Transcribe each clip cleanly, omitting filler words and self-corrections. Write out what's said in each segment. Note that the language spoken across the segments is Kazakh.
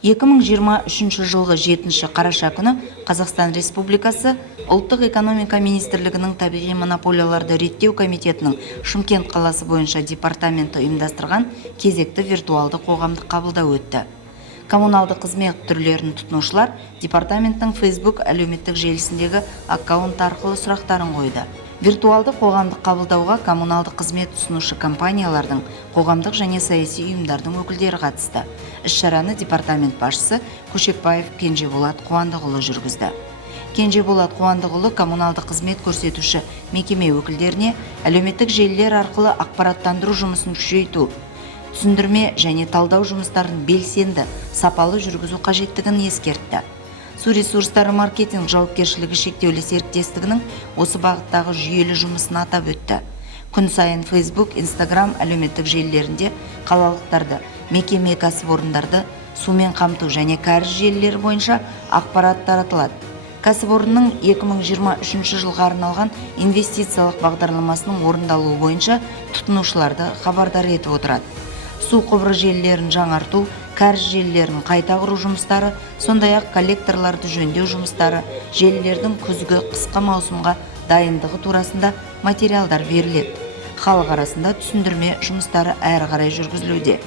2023 жылғы 7 қараша күні Қазақстан Республикасы Ұлттық экономика министрлігінің табиғи монополияларды реттеу комитетінің Шымкент қаласы бойынша департаменті ұйымдастырған кезекті виртуалды қоғамдық қабылдау өтті. Коммуналды қызмет түрлерін тұтынушылар департаменттің Facebook әлеуметтік желісіндегі аккаунт арқылы сұрақтарын қойды. Виртуалды қоғамдық қабылдауға коммуналды қызмет ұсынушы компаниялардың, қоғамдық және саяси ұйымдардың өкілдері қатысты. Іс-шараны департамент басшысы Көшекбаев Кенжеболат Қуандықұлы жүргізді. Кенжеболат Қуандықұлы коммуналды қызмет көрсетуші мекеме өкілдеріне әлеуметтік желілер арқылы ақпараттандыру жұмысын күшейту, түсіндірме және талдау жұмыстарын белсенді, сапалы жүргізу қажеттігін ескертті. Су ресурстары маркетинг жауапкершілігі шектеулі серіктестігінің осы бағыттағы жүйелі жұмысын атап өтті. Күн сайын Facebook, Instagram әлеуметтік желілерінде қалалықтарды, мекеме кәсіпорындарды сумен қамту және кәріз желілері бойынша ақпарат таратылады. Кәсіпорынның 2023 жылға арналған инвестициялық бағдарламасының орындалуы бойынша тұтынушыларды хабардар етіп отырады. Су құбыры желілерін жаңарту, кәріз желілерін қайта құру жұмыстары, сондай-ақ коллекторларды жөндеу жұмыстары, желілердің күзгі қысқы маусымға дайындығы турасында материалдар беріледі. Халық арасында түсіндірме жұмыстары әрі қарай жүргізілуде.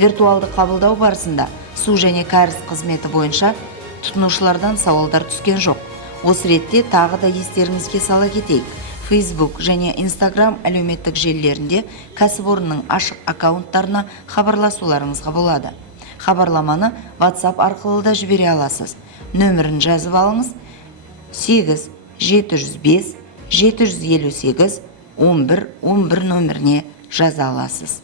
Виртуалды қабылдау барысында су және кәріз қызметі бойынша тұтынушылардан сауалдар түскен жоқ. Осы ретте тағы да естеріңізге сала кетейік. Facebook және Instagram әлеуметтік желілерінде кәсіпорынның ашық аккаунттарына хабарласуларыңызға болады. Хабарламаны WhatsApp арқылы да жібере аласыз. Нөмірін жазып алыңыз: 8 705 758 11 11 нөміріне жаза аласыз.